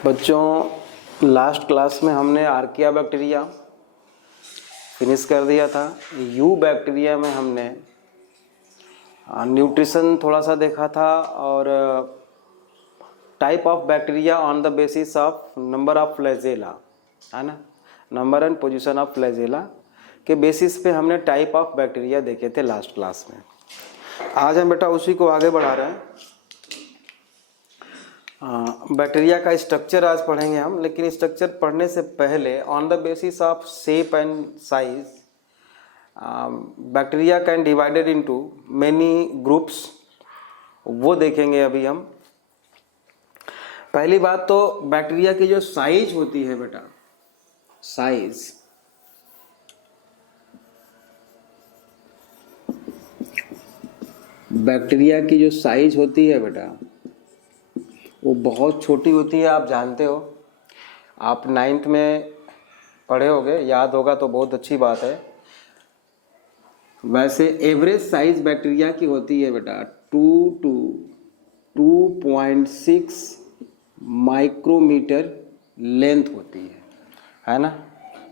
बच्चों, last class में हमने आर्किया बैक्टीरिया फिनिश कर दिया था। यू बैक्टीरिया में हमने न्यूट्रिशन थोड़ा सा देखा था और type of bacteria on the basis of number of flagella, है ना, number and position of flagella के बेसिस पे हमने टाइप ऑफ बैक्टीरिया देखे थे लास्ट क्लास में। आज हम बेटा उसी को आगे बढ़ा रहे हैं। बैक्टीरिया का स्ट्रक्चर आज पढ़ेंगे हम, लेकिन स्ट्रक्चर पढ़ने से पहले on the basis of shape and size bacteria can divided into many groups, वो देखेंगे अभी हम। पहली बात तो बैक्टीरिया की जो साइज होती है बेटा, साइज बैक्टीरिया की जो साइज होती है बेटा वो बहुत छोटी होती है। आप जानते हो, आप 9th में पढ़े होगे, याद होगा तो बहुत अच्छी बात है। वैसे एवरेज साइज बैक्टीरिया की होती है बेटा 2 to 2.6 माइक्रोमीटर लेंथ होती है ना,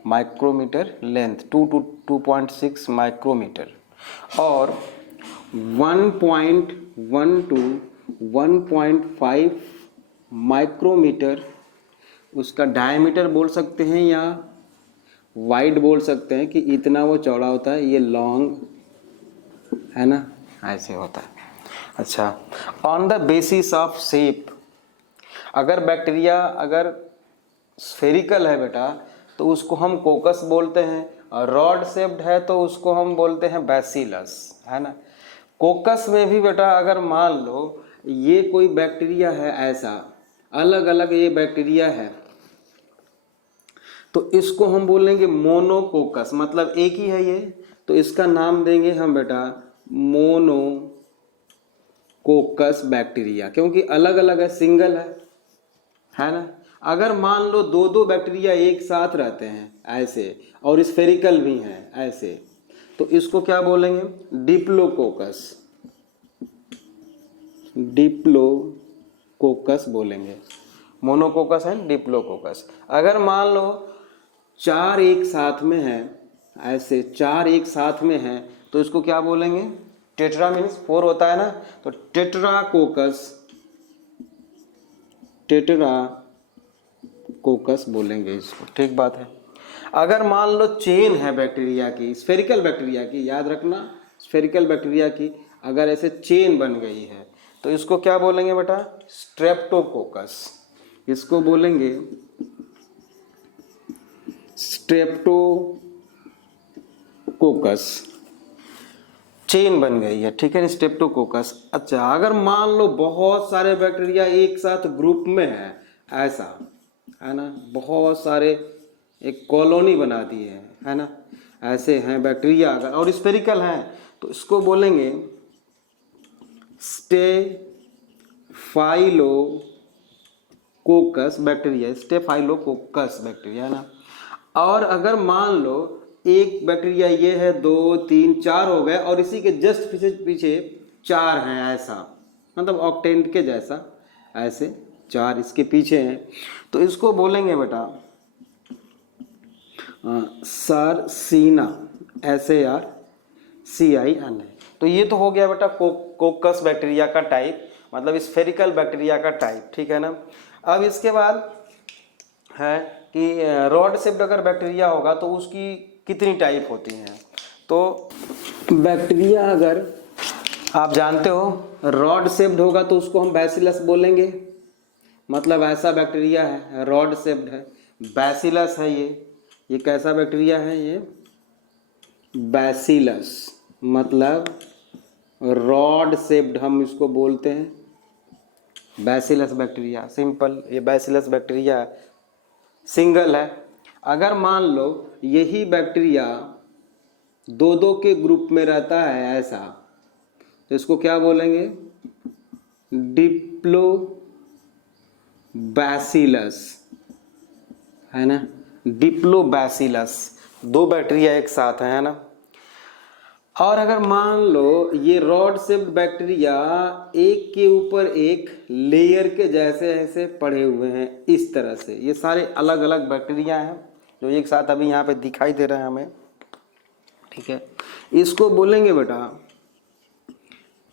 माइक्रोमीटर लेंथ 2 to 2.6 माइक्रोमीटर, और 1.1 to 1.5 माइक्रोमीटर उसका डायमीटर बोल सकते हैं या वाइड बोल सकते हैं कि इतना वो चौड़ा होता है, ये लॉन्ग है ना, ऐसे होता है। अच्छा, on the basis of shape, अगर बैक्टीरिया अगर स्फेरिकल है बेटा तो उसको हम कोकस बोलते हैं, और रॉड शेप्ड है तो उसको हम बोलते हैं बैसिलस, है ना। कोकस में भी बेटा अगर मान लो ये कोई बैक्टीरिया है, ऐसा अलग अलग ये बैक्टीरिया है, तो इसको हम बोलेंगे मोनोकोकस, मतलब एक ही है ये, तो इसका नाम देंगे हम बेटा मोनोकोकस बैक्टीरिया, क्योंकि अलग अलग है, सिंगल है ना। अगर मान लो दो दो बैक्टीरिया एक साथ रहते हैं ऐसे, और स्फेरिकल भी हैं ऐसे, तो इसको क्या बोलेंगे, डिप्लोकोकस, डिप्लोकोकस बोलेंगे। मोनोकोकस है डिप्लोकोकस। अगर मान लो चार एक साथ में है, ऐसे चार एक साथ में है, तो इसको क्या बोलेंगे, टेट्रा मीन्स 4 होता है ना, तो टेट्राकोकस, टेट्राकोकस बोलेंगे इसको, ठीक बात है। अगर मान लो चेन है बैक्टीरिया की, स्फेरिकल बैक्टीरिया की, याद रखना, स्फेरिकल बैक्टीरिया की अगर ऐसे चेन बन गई है तो इसको क्या बोलेंगे बेटा, स्ट्रेप्टोकोकस, इसको बोलेंगे स्ट्रेप्टोकोकस, चेन बन गई है, ठीक है, स्ट्रेप्टोकोकस। अच्छा, अगर मान लो बहुत सारे बैक्टीरिया एक साथ ग्रुप में है, ऐसा है ना, बहुत सारे एक कॉलोनी बना दी है ना, ऐसे हैं बैक्टीरिया अगर, और स्फेरिकल हैं, तो इसको बोलेंगे स्टेफाइलोकोकस बैक्टीरिया, स्टेफाइलोकोकस बैक्टीरिया, है ना। और अगर मान लो एक बैक्टीरिया ये है, 2 3 4 हो गए, और इसी के जस्ट पीछे पीछे 4 हैं, ऐसा मतलब ऑक्टेंट के जैसा, ऐसे 4 इसके पीछे हैं, तो इसको बोलेंगे बेटा सरसीना, SARCIN। तो ये तो हो गया बेटा कोकस बैक्टीरिया का टाइप, मतलब स्फेरिकल बैक्टीरिया का टाइप, ठीक है ना। अब इसके बाद है कि रॉड शेप्ड अगर बैक्टीरिया होगा तो उसकी कितनी टाइप होती हैं। तो बैक्टीरिया अगर आप जानते हो रॉड शेप्ड होगा तो उसको हम बैसिलस बोलेंगे, मतलब ऐसा बैक्टीरिया है, रॉड शेप्ड है, बैसिलस है ये कैसा बैक्टीरिया है, ये बैसिलस, मतलब रॉड शेप्ड हम इसको बोलते हैं, बैसिलस बैक्टीरिया, सिंपल। ये बैसिलस बैक्टीरिया सिंगल है। अगर मान लो यही बैक्टीरिया दो दो के ग्रुप में रहता है ऐसा, तो इसको क्या बोलेंगे, डिप्लोबैसिलस, है ना, डिप्लोबैसिलस, दो बैक्टीरिया एक साथ है ना। और अगर मान लो ये रॉड शेप्ड बैक्टीरिया एक के ऊपर एक लेयर के जैसे ऐसे पड़े हुए हैं इस तरह से, ये सारे अलग अलग बैक्टीरिया हैं जो एक साथ अभी यहाँ पे दिखाई दे रहे हैं हमें, ठीक है। इसको बोलेंगे बेटा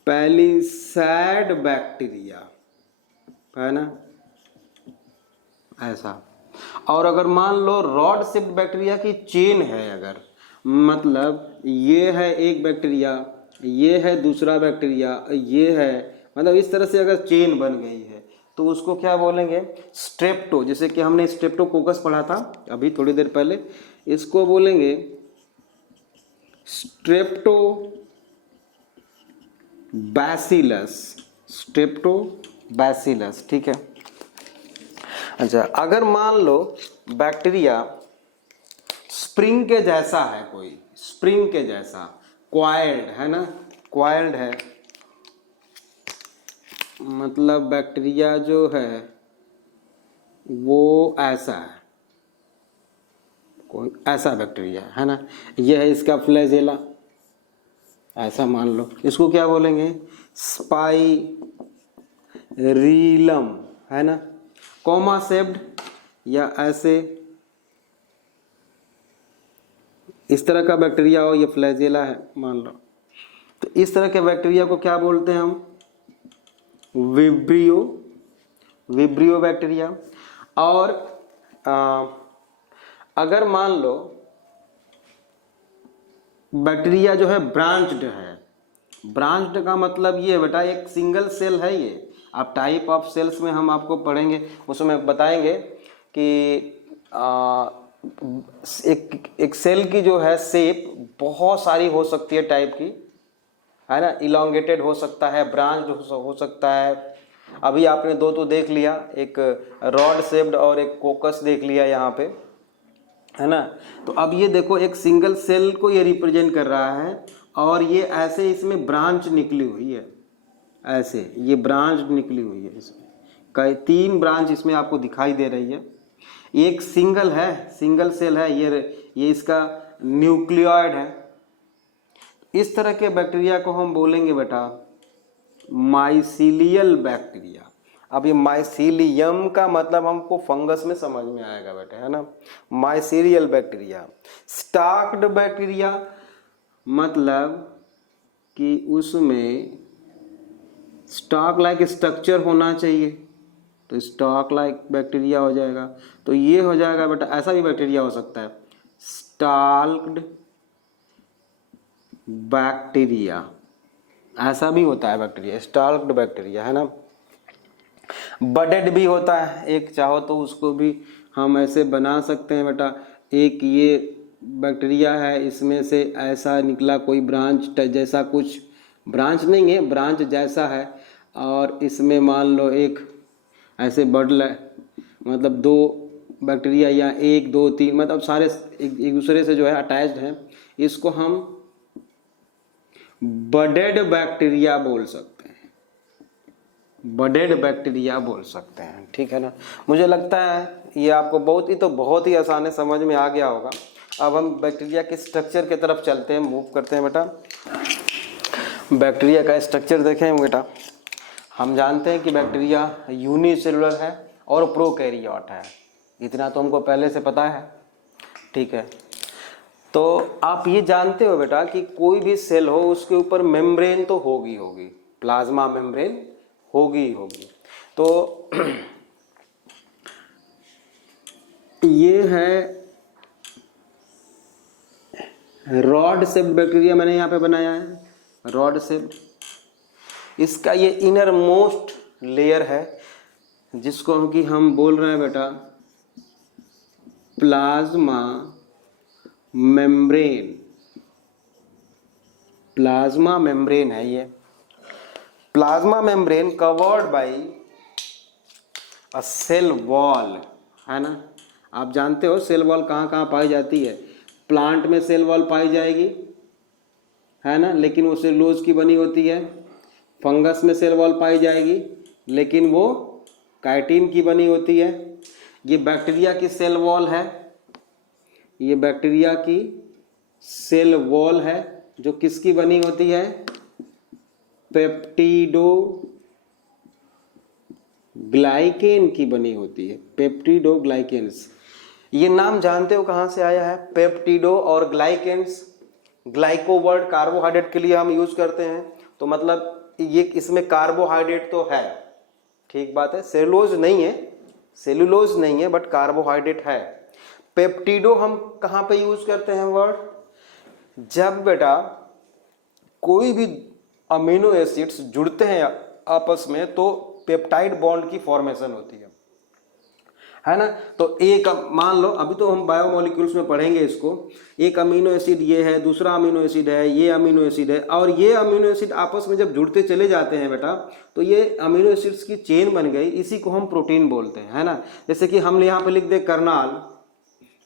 पैलिसैड बैक्टीरिया, है ना, ऐसा। और अगर मान लो रॉड शेप्ड बैक्टीरिया की चेन है, अगर मतलब ये है एक बैक्टीरिया, ये है दूसरा बैक्टीरिया, ये है, मतलब इस तरह से अगर चेन बन गई है तो उसको क्या बोलेंगे, स्ट्रेप्टो। जैसे कि हमने स्ट्रेप्टोकोकस पढ़ा था अभी थोड़ी देर पहले, इसको बोलेंगे स्ट्रेप्टो बैसिलस, स्ट्रेप्टो बैसिलस, ठीक है। अच्छा, अगर मान लो बैक्टीरिया स्प्रिंग के जैसा है, कोई स्प्रिंग के जैसा क्वाइल्ड है ना, क्वाइल्ड है, मतलब बैक्टीरिया जो है वो ऐसा है, कोई ऐसा बैक्टीरिया है ना, ये है इसका फ्लैजेला, ऐसा मान लो, इसको क्या बोलेंगे, स्पाइरीलम, है ना, कॉमा शेप्ड या ऐसे इस तरह का बैक्टीरिया हो, ये फ्लैजेला है मान लो, तो इस तरह के बैक्टीरिया को क्या बोलते हैं हम, विब्रियो, विब्रियो बैक्टीरिया। और अगर मान लो बैक्टीरिया जो है ब्रांच्ड है, ब्रांच्ड का मतलब ये बेटा एक सिंगल सेल है ये, आप टाइप ऑफ सेल्स में हम आपको पढ़ेंगे, उसमें बताएंगे कि एक सेल की जो है शेप बहुत सारी हो सकती है टाइप की, है ना, इलोंगेटेड हो सकता है, ब्रांच्ड हो सकता है। अभी आपने दो तो देख लिया, एक रॉड शेप्ड और एक कोकस देख लिया यहाँ पे, है ना। तो अब ये देखो एक सिंगल सेल को ये रिप्रेजेंट कर रहा है और ये ऐसे इसमें ब्रांच निकली हुई है, ऐसे ये ब्रांच निकली हुई है, इसमें कई 3 ब्रांच इसमें आपको दिखाई दे रही है। एक सिंगल है, सिंगल सेल है, ये इसका न्यूक्लियोइड है। इस तरह के बैक्टीरिया को हम बोलेंगे बेटा माइसीलियल बैक्टीरिया। अब ये माइसीलियम का मतलब हमको फंगस में समझ में आएगा बेटा, है ना, माइसीलियल बैक्टीरिया। स्टॉक्ड बैक्टीरिया मतलब कि उसमें स्टॉक लाइक स्ट्रक्चर होना चाहिए, तो स्टॉक लाइक बैक्टीरिया हो जाएगा। तो ये हो जाएगा बेटा, ऐसा भी बैक्टीरिया हो सकता है स्टॉक्ड बैक्टीरिया, ऐसा भी होता है बैक्टीरिया, स्टॉक्ड बैक्टीरिया, है ना। बडेड भी होता है, एक चाहो तो उसको भी हम ऐसे बना सकते हैं बेटा। एक ये बैक्टीरिया है, इसमें से ऐसा निकला कोई ब्रांच जैसा, कुछ ब्रांच नहीं है, ब्रांच जैसा है, और इसमें मान लो एक ऐसे बडल मतलब 2 बैक्टीरिया या 1 2 3 मतलब सारे एक दूसरे से जो है अटैच्ड हैं, इसको हम बडेड बैक्टीरिया बोल सकते हैं, बडेड बैक्टीरिया बोल सकते हैं, ठीक है ना। मुझे लगता है ये आपको बहुत ही आसान है, समझ में आ गया होगा। अब हम बैक्टीरिया के स्ट्रक्चर की तरफ चलते हैं, मूव करते हैं बेटा। बैक्टीरिया का स्ट्रक्चर देखें बेटा, हम जानते हैं कि बैक्टीरिया यूनिसेलुलर है और प्रोकैरियोट है, इतना तो हमको पहले से पता है, ठीक है। तो आप ये जानते हो बेटा कि कोई भी सेल हो उसके ऊपर मेम्ब्रेन तो होगी, प्लाज्मा मेम्ब्रेन होगी। तो ये है रॉड शेप्ड बैक्टीरिया, मैंने यहाँ पे बनाया है रॉड शेप्ड। इसका ये इनर मोस्ट लेयर है जिसको हम बोल रहे हैं बेटा प्लाज्मा मेम्ब्रेन, प्लाज्मा मेम्ब्रेन है ये। Plasma membrane covered by a cell wall, है ना। आप जानते हो सेल वॉल कहाँ कहाँ पाई जाती है, प्लांट में सेल वॉल पाई जाएगी, है ना, लेकिन वो सेलुलोज की बनी होती है। फंगस में सेल वॉल पाई जाएगी लेकिन वो काइटिन की बनी होती है। ये बैक्टीरिया की सेल वॉल है, ये बैक्टीरिया की सेल वॉल है, जो किसकी बनी होती है, पेप्टिडो ग्लाइकेन की बनी होती है, पेप्टिडो ग्लाइकेन्स। ये नाम जानते हो कहाँ से आया है, पेप्टिडो और ग्लाइकेन्स। ग्लाइको वर्ड कार्बोहाइड्रेट के लिए हम यूज करते हैं, तो मतलब ये इसमें कार्बोहाइड्रेट तो है, ठीक बात है, सेलुलोज नहीं है, सेलुलोज नहीं है, बट कार्बोहाइड्रेट है। पेप्टिडो हम कहाँ पे यूज करते हैं वर्ड, जब बेटा कोई भी अमीनो एसिड्स जुड़ते हैं आपस में तो पेप्टाइड बॉन्ड की फॉर्मेशन होती है ना। तो एक, मान लो अभी तो हम बायोमोलिक्यूल्स में पढ़ेंगे इसको, एक अमीनो एसिड ये है, दूसरा अमीनो एसिड है, ये अमीनो एसिड है, और ये अमीनो एसिड आपस में जब जुड़ते चले जाते हैं बेटा, तो ये अमीनो एसिड्स की चेन बन गई, इसी को हम प्रोटीन बोलते हैं, है ना। जैसे कि हम यहाँ पे लिख दे करनाल,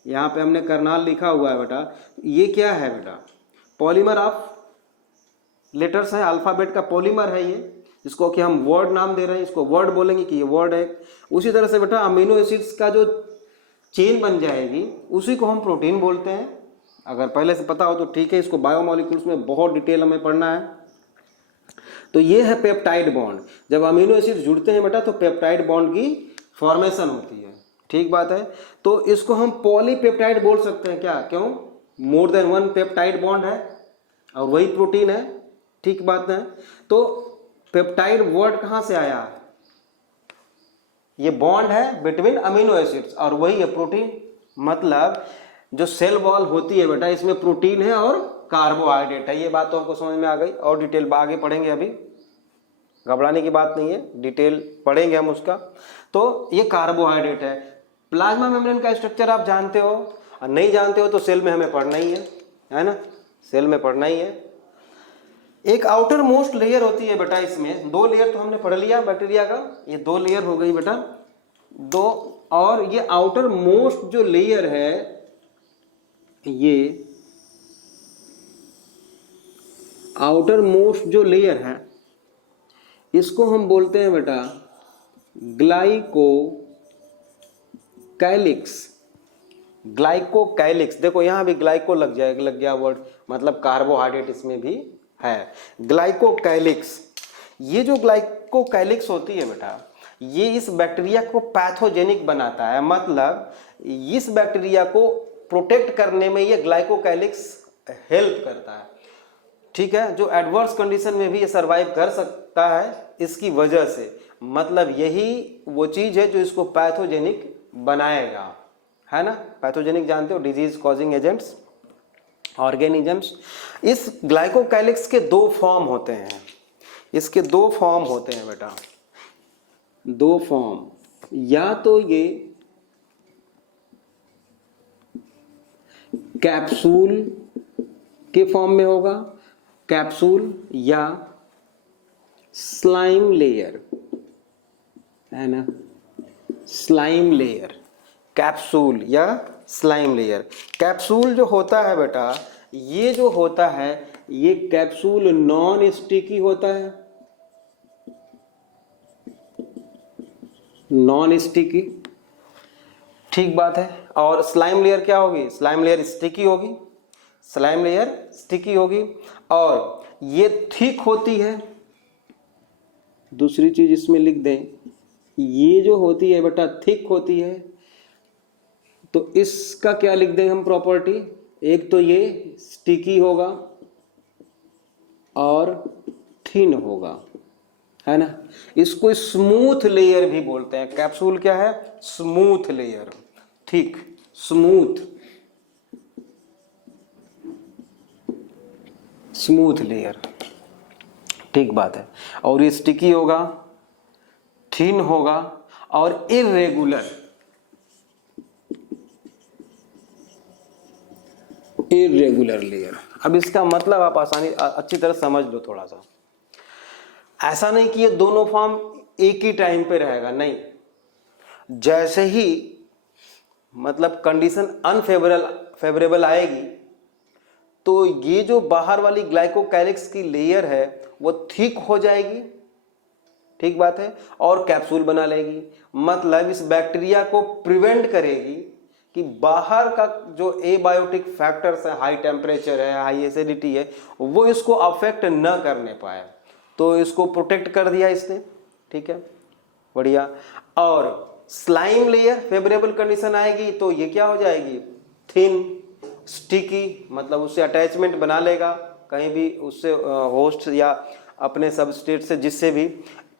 यहाँ पे हमने करनाल लिखा हुआ है बेटा, ये क्या है बेटा, पॉलीमर ऑफ लेटर्स है, अल्फाबेट का पॉलीमर है ये, जिसको कि हम वर्ड नाम दे रहे हैं, इसको वर्ड बोलेंगे कि ये वर्ड है। उसी तरह से बेटा अमीनो एसिड्स का जो चेन बन जाएगी उसी को हम प्रोटीन बोलते हैं। अगर पहले से पता हो तो ठीक है, इसको बायोमोलिक्यूल्स में बहुत डिटेल हमें पढ़ना है। तो ये है पेप्टाइड बॉन्ड, जब अमीनो एसिड जुड़ते हैं बेटा तो पेप्टाइड बॉन्ड की फॉर्मेशन होती है, ठीक बात है। तो इसको हम पॉलीपेप्टाइड बोल सकते हैं, क्या, क्यों, more than one peptide bond है और वही प्रोटीन है, ठीक बात है। तो पेप्टाइड वर्ड कहाँ से आया, ये बॉन्ड है बिटवीन अमीनो एसिड्स और वही है प्रोटीन, मतलब जो सेल वॉल होती है बेटा इसमें प्रोटीन है और कार्बोहाइड्रेट है। ये बात तो हमको समझ में आ गई, और डिटेल आगे पढ़ेंगे, अभी घबराने की बात नहीं है, डिटेल पढ़ेंगे हम उसका। तो ये कार्बोहाइड्रेट है। प्लाज्मा मेम्ब्रेन का स्ट्रक्चर आप जानते हो, और नहीं जानते हो तो सेल में हमें पढ़ना ही है ना, सेल में पढ़ना ही है। एक आउटर मोस्ट लेयर होती है बेटा, इसमें दो लेयर तो हमने पढ़ लिया बैक्टीरिया का, ये दो लेयर हो गई बेटा, दो, और ये आउटर मोस्ट जो लेयर है, ये आउटर मोस्ट जो लेयर है इसको हम बोलते हैं बेटा ग्लाइकोकैलिक्स। ग्लाइकोकैलिक्स, देखो यहां भी ग्लाइको लग जाएगा, लग गया वर्ड, मतलब कार्बोहाइड्रेट इसमें भी है, ग्लाइकोकैलिक्स। ये जो ग्लाइकोकैलिक्स होती है बेटा, ये इस बैक्टीरिया को पैथोजेनिक बनाता है, मतलब इस बैक्टीरिया को प्रोटेक्ट करने में ये ग्लाइकोकैलिक्स हेल्प करता है, ठीक है। जो एडवर्स कंडीशन में भी ये सरवाइव कर सकता है इसकी वजह से, मतलब यही वो चीज है जो इसको पैथोजेनिक बनाएगा, है ना। पैथोजेनिक जानते हो, डिजीज कॉजिंग एजेंट्स, ऑर्गेनिजम्स। इस ग्लाइकोकैलिक्स के दो फॉर्म होते हैं, इसके दो फॉर्म होते हैं बेटा, दो फॉर्म, या तो ये कैप्सूल के फॉर्म में होगा, कैप्सूल, या स्लाइम लेयर, है ना, स्लाइम लेयर, कैप्सूल या स्लाइम लेयर। कैप्सूल जो होता है बेटा, ये जो होता है ये कैप्सूल नॉन स्टिकी होता है, नॉन स्टिकी, ठीक बात है। और स्लाइम लेयर क्या होगी, स्लाइम लेयर स्टिकी होगी, स्लाइम लेयर स्टिकी होगी, और ये थिक होती है। दूसरी चीज इसमें लिख दें, ये जो होती है बेटा थिक होती है, तो इसका क्या लिख दें हम प्रॉपर्टी, एक तो ये स्टिकी होगा और थिन होगा, है ना। इसको स्मूथ लेयर भी बोलते हैं। कैप्सूल क्या है, स्मूथ लेयर, ठीक, स्मूथ, स्मूथ लेयर, ठीक बात है। और ये स्टिकी होगा, थिन होगा और इर्रेगुलर, इर्रेगुलर लेयर। अब इसका मतलब आप आसानी अच्छी तरह समझ लो थोड़ा सा। ऐसा नहीं कि ये दोनों फॉर्म एक ही टाइम पे रहेगा, नहीं, जैसे ही मतलब कंडीशन अनफेवरेबल आएगी तो ये जो बाहर वाली ग्लाइकोकैलिक्स की लेयर है वो थिक हो जाएगी, ठीक बात है, और कैप्सूल बना लेगी, मतलब इस बैक्टीरिया को प्रिवेंट करेगी कि कि बाहर का जो एबायोटिक फैक्टर्स है, हाई टेम्परेचर है, हाई एसिडिटी है, वो इसको अफेक्ट न करने पाए, तो इसको प्रोटेक्ट कर दिया इसने। ठीक है, बढ़िया। और स्लाइम लेयर फेवरेबल कंडीशन आएगी तो ये क्या हो जाएगी, थिन, स्टिकी, मतलब उससे अटैचमेंट बना लेगा कहीं भी, उससे होस्ट या अपने सबस्ट्रेट से जिससे भी।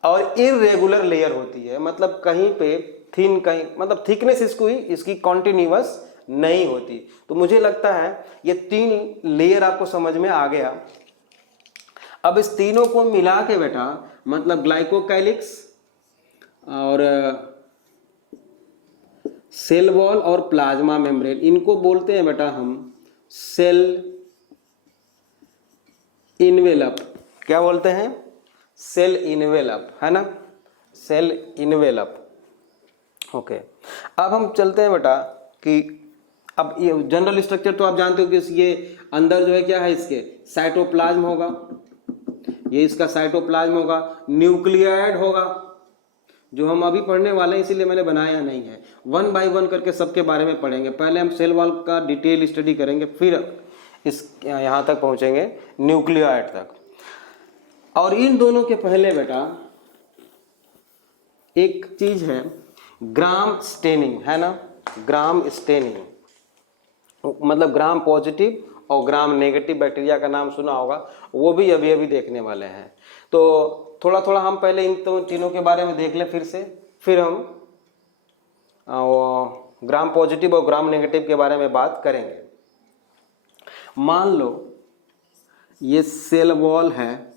और इरेगुलर लेयर होती है, मतलब कहीं पे थिन, कहीं मतलब थिकनेस इसकी कॉन्टिन्यूअस नहीं होती। तो मुझे लगता है ये 3 लेयर आपको समझ में आ गया। अब इस तीनों को मिला के बेटा, मतलब ग्लाइकोकाइलिक्स और सेल वॉल और प्लाज्मा मेम्ब्रेन, इनको बोलते हैं बेटा हम सेल इनवेलप। क्या बोलते हैं, सेल इनवेलप, है ना, सेल इनवेलप। ओके, अब हम चलते हैं बेटा कि अब ये जनरल स्ट्रक्चर तो आप जानते हो कि ये अंदर जो है क्या है, इसके साइटोप्लाज्म होगा, ये इसका साइटोप्लाज्म होगा, न्यूक्लियाइड होगा, जो हम अभी पढ़ने वाले हैं, इसीलिए मैंने बनाया नहीं है। 1 बाय 1 करके सबके बारे में पढ़ेंगे। पहले हम सेल वॉल का डिटेल स्टडी करेंगे, फिर इस यहाँ तक पहुँचेंगे, न्यूक्लियाइड तक। और इन दोनों के पहले बेटा एक चीज है, ग्राम स्टेनिंग, है ना, ग्राम स्टेनिंग, मतलब ग्राम पॉजिटिव और ग्राम नेगेटिव बैक्टीरिया का नाम सुना होगा, वो भी अभी अभी देखने वाले हैं। तो थोड़ा थोड़ा हम पहले इन तीनों के बारे में देख लें फिर से, फिर हम ग्राम पॉजिटिव और ग्राम नेगेटिव के बारे में बात करेंगे। मान लो ये सेल वॉल है,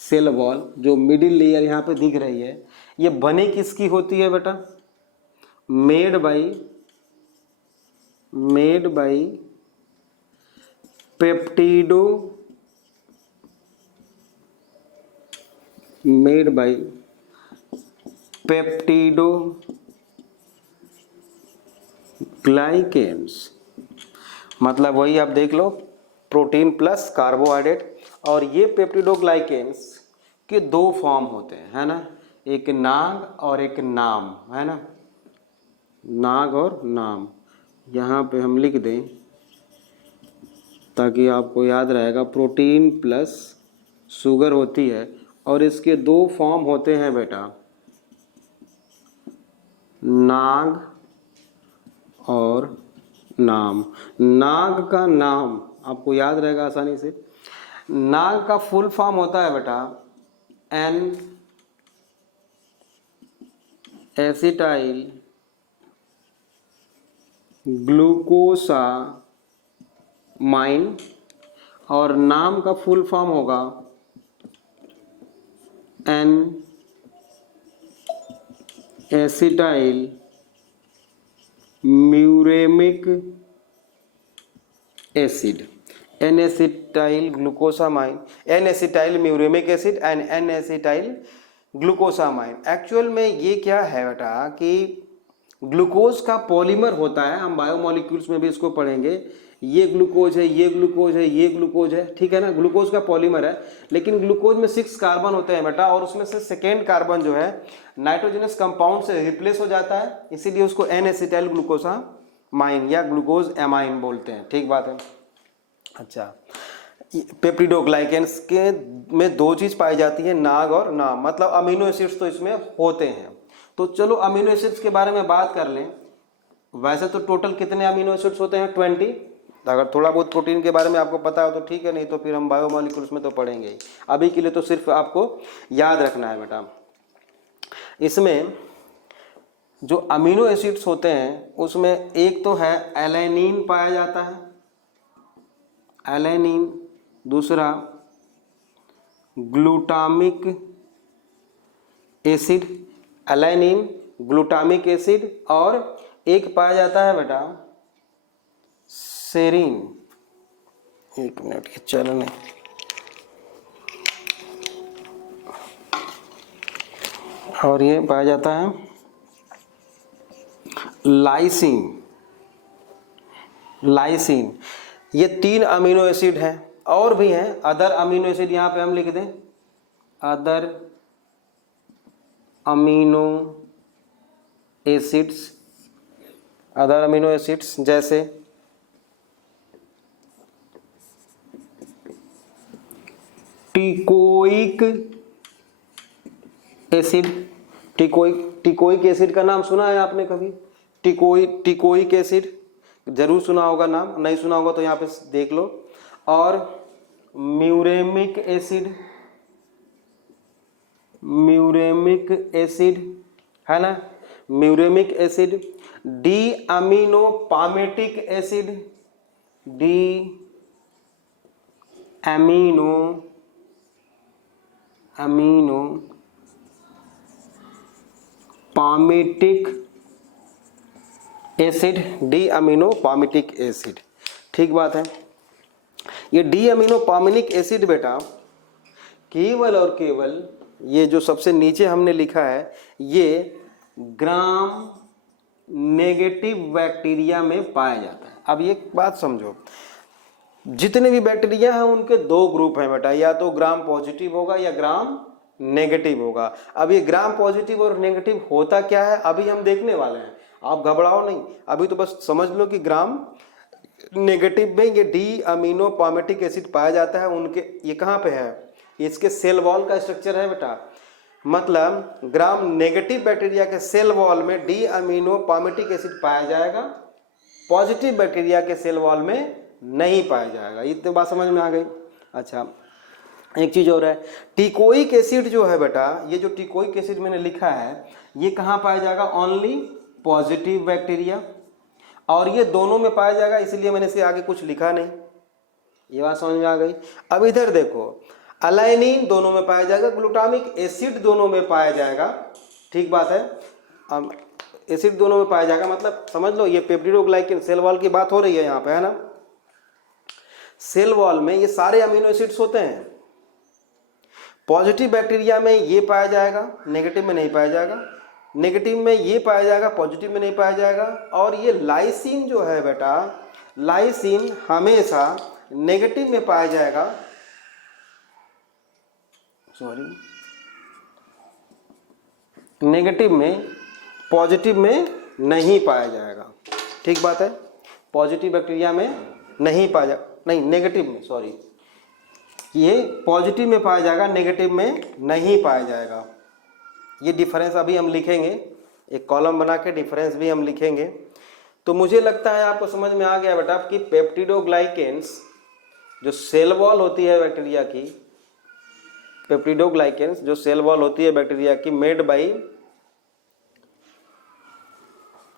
सेल वॉल जो मिडिल लेयर यहाँ पे दिख रही है, ये बनी किसकी होती है बेटा, made by peptido, made by पेप्टिडो ग्लाइकेन्स, मतलब वही आप देख लो, प्रोटीन प्लस कार्बोहाइड्रेट। और ये पेप्टिडोग्लाइकेन्स के 2 फॉर्म होते हैं, है ना, एक नाग और एक नाम, है ना, नाग और नाम। यहाँ पे हम लिख दें ताकि आपको याद रहेगा, प्रोटीन प्लस शुगर होती है, और इसके 2 फॉर्म होते हैं बेटा, नाग और नाम। नाग का नाम आपको याद रहेगा आसानी से, नाग का फुल फॉर्म होता है बेटा एन एसिटाइल ग्लूकोसामाइन, और नाम का फुल फॉर्म होगा N acetyl muramic acid, N acetyl glucosamine, N acetyl muramic acid and N acetyl glucosamine. Actual में ये क्या है बेटा कि ग्लूकोज का पॉलीमर होता है, हम बायोमोलिक्यूल्स में भी इसको पढ़ेंगे, ये ग्लूकोज है, ये ग्लूकोज है, ये ग्लूकोज है, ठीक है ना, ग्लूकोज का पॉलीमर है। लेकिन ग्लूकोज में 6 कार्बन होते हैं बेटा, और उसमें से सेकेंड कार्बन जो है नाइट्रोजनस कंपाउंड से रिप्लेस हो जाता है, इसीलिए उसको एन एसिटाइल ग्लूकोसामाइन या ग्लूकोज एमाइन बोलते हैं। ठीक बात है। अच्छा, पेप्टिडोग्लाइकेन्स के में 2 चीज पाई जाती है, नाग और नाम, मतलब अमीनो एसिड्स तो इसमें होते हैं। तो चलो अमीनो एसिड्स के बारे में बात कर लें। वैसे तो टोटल कितने अमीनो एसिड्स होते हैं, 20। अगर थोड़ा बहुत प्रोटीन के बारे में आपको पता हो तो ठीक है, नहीं तो फिर हम बायोमोलिक्यूल्स में तो पढ़ेंगे ही। अभी के लिए तो सिर्फ आपको याद रखना है बेटा। इसमें जो अमीनो एसिड्स होते हैं उसमें एक तो है एलेनिन पाया जाता है, एलेनिन, दूसरा glutamic acid, alanine, glutamic acid, और एक पाया जाता है बेटा सेरीन। एक मिनट के चलने, और ये पाया जाता है लाइसिन। लाइसिन, ये 3 अमीनो एसिड हैं, और भी हैं अदर अमीनो एसिड, यहाँ पे हम लिख दें other amino acids, other amino acids जैसे टिकोइक एसिड। टिकोइक एसिड का नाम सुना है आपने कभी? टिकोइक एसिड जरूर सुना होगा, नाम नहीं सुना होगा तो यहाँ पे देख लो। और म्यूरेमिक एसिड, म्यूरेमिक एसिड है ना, muramic acid. D amino palmitic acid, D amino palmitic acid, D amino palmitic acid. ठीक बात है। ये डी अमीनो पामेटिक एसिड बेटा केवल और केवल ये जो सबसे नीचे हमने लिखा है, ये ग्राम नेगेटिव बैक्टीरिया में पाया जाता है। अब ये बात समझो, जितने भी बैक्टीरिया हैं उनके दो ग्रुप हैं बेटा, या तो ग्राम पॉजिटिव होगा या ग्राम नेगेटिव होगा। अब ये ग्राम पॉजिटिव और नेगेटिव होता क्या है अभी हम देखने वाले हैं, आप घबराओ नहीं, अभी तो बस समझ लो कि ग्राम नेगेटिव में ये डी अमीनो पामेटिक एसिड पाया जाता है। उनके ये कहाँ पे है, इसके सेल वॉल का स्ट्रक्चर है बेटा, मतलब ग्राम नेगेटिव बैक्टीरिया के सेल वॉल में डी अमीनो पामेटिक एसिड पाया जाएगा, पॉजिटिव बैक्टीरिया के सेल वॉल में नहीं पाया जाएगा। ये तो बात समझ में आ गई। अच्छा, एक चीज और है, टिकोइक एसिड जो है बेटा, ये जो टिकोइक एसिड मैंने लिखा है ये कहाँ पाया जाएगा, ओनली पॉजिटिव बैक्टीरिया, और ये दोनों में पाया जाएगा, इसलिए मैंने इसे आगे कुछ लिखा नहीं। ये बात समझ में आ गई। अब इधर देखो, अलाइनिन दोनों में पाया जाएगा, ग्लूटामिक एसिड दोनों में पाया जाएगा। ठीक बात है, अब एसिड दोनों में पाया जाएगा, मतलब समझ लो ये पेप्टिडोग्लाइकेन सेल वॉल की बात हो रही है यहाँ पे, है ना। सेल वॉल में ये सारे अमीनो एसिड्स होते हैं। पॉजिटिव बैक्टीरिया में ये पाया जाएगा, नेगेटिव में नहीं पाया जाएगा, नेगेटिव में ये पाया जाएगा, पॉजिटिव में नहीं पाया जाएगा। और ये लाइसिन जो है बेटा, लाइसिन हमेशा नेगेटिव में पाया जाएगा, सॉरी नेगेटिव में, पॉजिटिव में नहीं पाया जाएगा। ठीक बात है, पॉजिटिव बैक्टीरिया में नहीं पाया जा, नहीं नेगेटिव में, सॉरी ये पॉजिटिव में पाया जाएगा, नेगेटिव में नहीं पाया जाएगा। ये डिफरेंस अभी हम लिखेंगे, एक कॉलम बना के डिफरेंस भी हम लिखेंगे। तो मुझे लगता है आपको समझ में आ गया बेटा कि पेप्टिडोग्लाइकेन्स जो सेल वॉल होती है बैक्टीरिया की, पेप्टिडोग्लाइकेन्स जो सेल वॉल होती है बैक्टीरिया की, made by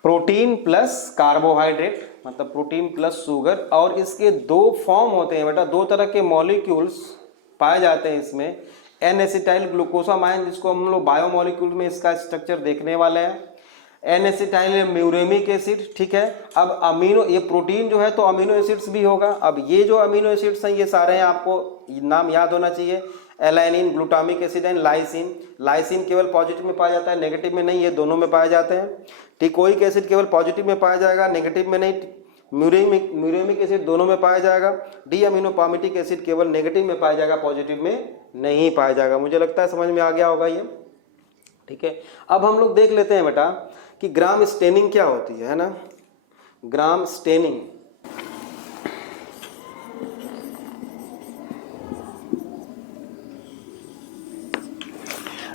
protein plus carbohydrate, मतलब प्रोटीन प्लस शुगर। और इसके दो फॉर्म होते हैं बेटा, दो तरह के मॉलिक्यूल्स पाए जाते हैं इसमें, एन एसिटाइल ग्लूकोसामाइन, जिसको हम लोग बायोमॉलिक्यूल में इसका स्ट्रक्चर देखने वाले हैं, एन एसिटाइल म्यूरेमिक एसिड। ठीक है, अब अमीनो, ये प्रोटीन जो है तो अमीनो एसिड्स भी होगा। अब ये जो अमीनो एसिड्स हैं ये सारे हैं, आपको नाम याद होना चाहिए, alanine, glutamic acid and lysine. Lysine केवल पॉजिटिव में पाया जाता है, नेगेटिव में नहीं, ये दोनों में पाए जाते हैं। टिकोइक एसिड केवल पॉजिटिव में पाया जाएगा, नेगेटिव में नहीं। म्यूरेमिक एसिड दोनों में पाया जाएगा। डी अमीनो पामेटिक एसिड केवल नेगेटिव में पाया जाएगा, पॉजिटिव में नहीं पाया जाएगा। मुझे लगता है समझ में आ गया होगा ये। ठीक है, अब हम लोग देख लेते हैं बेटा कि ग्राम स्टेनिंग क्या होती है ना। ग्राम स्टेनिंग,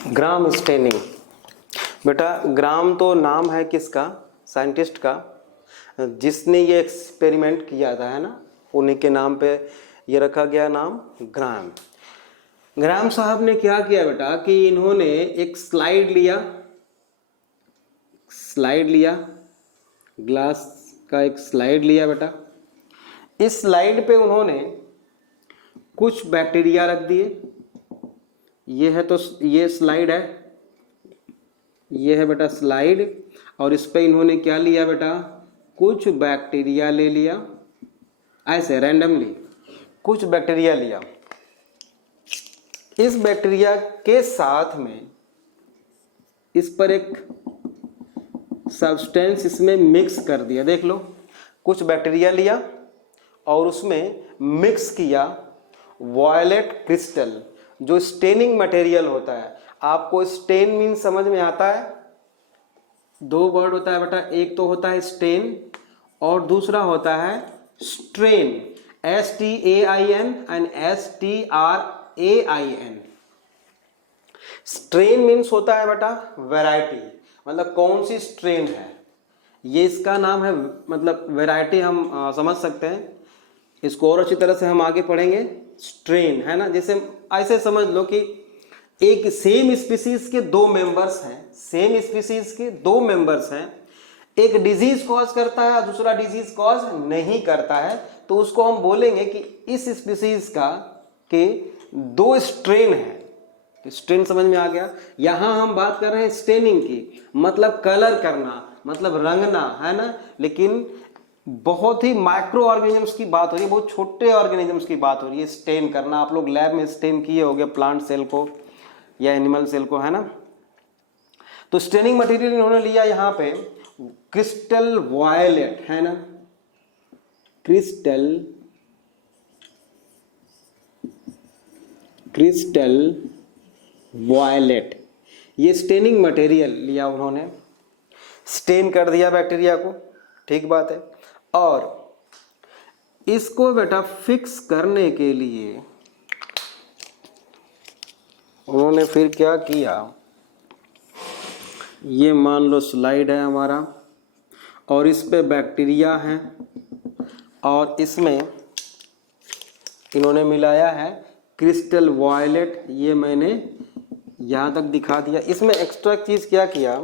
ग्राम स्टेनिंग बेटा, ग्राम तो नाम है किसका, साइंटिस्ट का, जिसने ये एक्सपेरिमेंट किया था, है ना, उन्हीं के नाम पे ये रखा गया नाम ग्राम। ग्राम साहब ने क्या किया बेटा कि इन्होंने एक स्लाइड लिया, ग्लास का एक स्लाइड लिया बेटा। इस स्लाइड पे उन्होंने कुछ बैक्टीरिया रख दिए। ये है, तो ये स्लाइड है, ये है बेटा स्लाइड, और इस पे इन्होंने क्या लिया बेटा, कुछ बैक्टीरिया ले लिया, ऐसे रैंडमली कुछ बैक्टीरिया लिया। इस बैक्टीरिया के साथ में इस पर एक सब्सटेंस इसमें मिक्स कर दिया। देख लो, कुछ बैक्टीरिया लिया और उसमें मिक्स किया वॉयलेट क्रिस्टल, जो स्टेनिंग मटेरियल होता है। आपको स्टेन मीन समझ में आता है, दो वर्ड होता है बेटा, एक तो होता है स्टेन और दूसरा होता है strain, STAIN and STRAIN। Strain means होता है बेटा वैरायटी, मतलब कौन सी स्ट्रेन है, ये इसका नाम है, मतलब वैरायटी हम समझ सकते हैं। इसको और अच्छी तरह से हम आगे पढ़ेंगे। स्ट्रेन है ना, जैसे ऐसे समझ लो कि एक सेम स्पीसीज के दो मेंबर्स हैं, सेम स्पीसीज के दो मेंबर्स हैं, एक डिजीज कॉज करता है और दूसरा डिजीज कॉज नहीं करता है, तो उसको हम बोलेंगे कि इस स्पीसीज का के दो स्ट्रेन है। तो स्ट्रेन समझ में आ गया। यहां हम बात कर रहे हैं स्टेनिंग की, मतलब कलर करना, मतलब रंगना है ना, लेकिन बहुत ही माइक्रो ऑर्गेनिजम्स की बात हो रही है, बहुत छोटे ऑर्गेनिजम्स की बात हो रही है। स्टेन करना, आप लोग लैब में स्टेन किए होंगे प्लांट सेल को या एनिमल सेल को, है ना। तो स्टेनिंग मटेरियल इन्होंने लिया यहाँ पे क्रिस्टल वायलेट, है ना, क्रिस्टल वायलेट, ये स्टेनिंग मटेरियल लिया उन्होंने, स्टेन कर दिया बैक्टीरिया को, ठीक बात है। और इसको बेटा फिक्स करने के लिए उन्होंने फिर क्या किया, ये मान लो स्लाइड है हमारा और इस पे बैक्टीरिया है और इसमें इन्होंने मिलाया है क्रिस्टल वायलेट, ये मैंने यहाँ तक दिखा दिया। इसमें एक्स्ट्रा चीज़ क्या किया,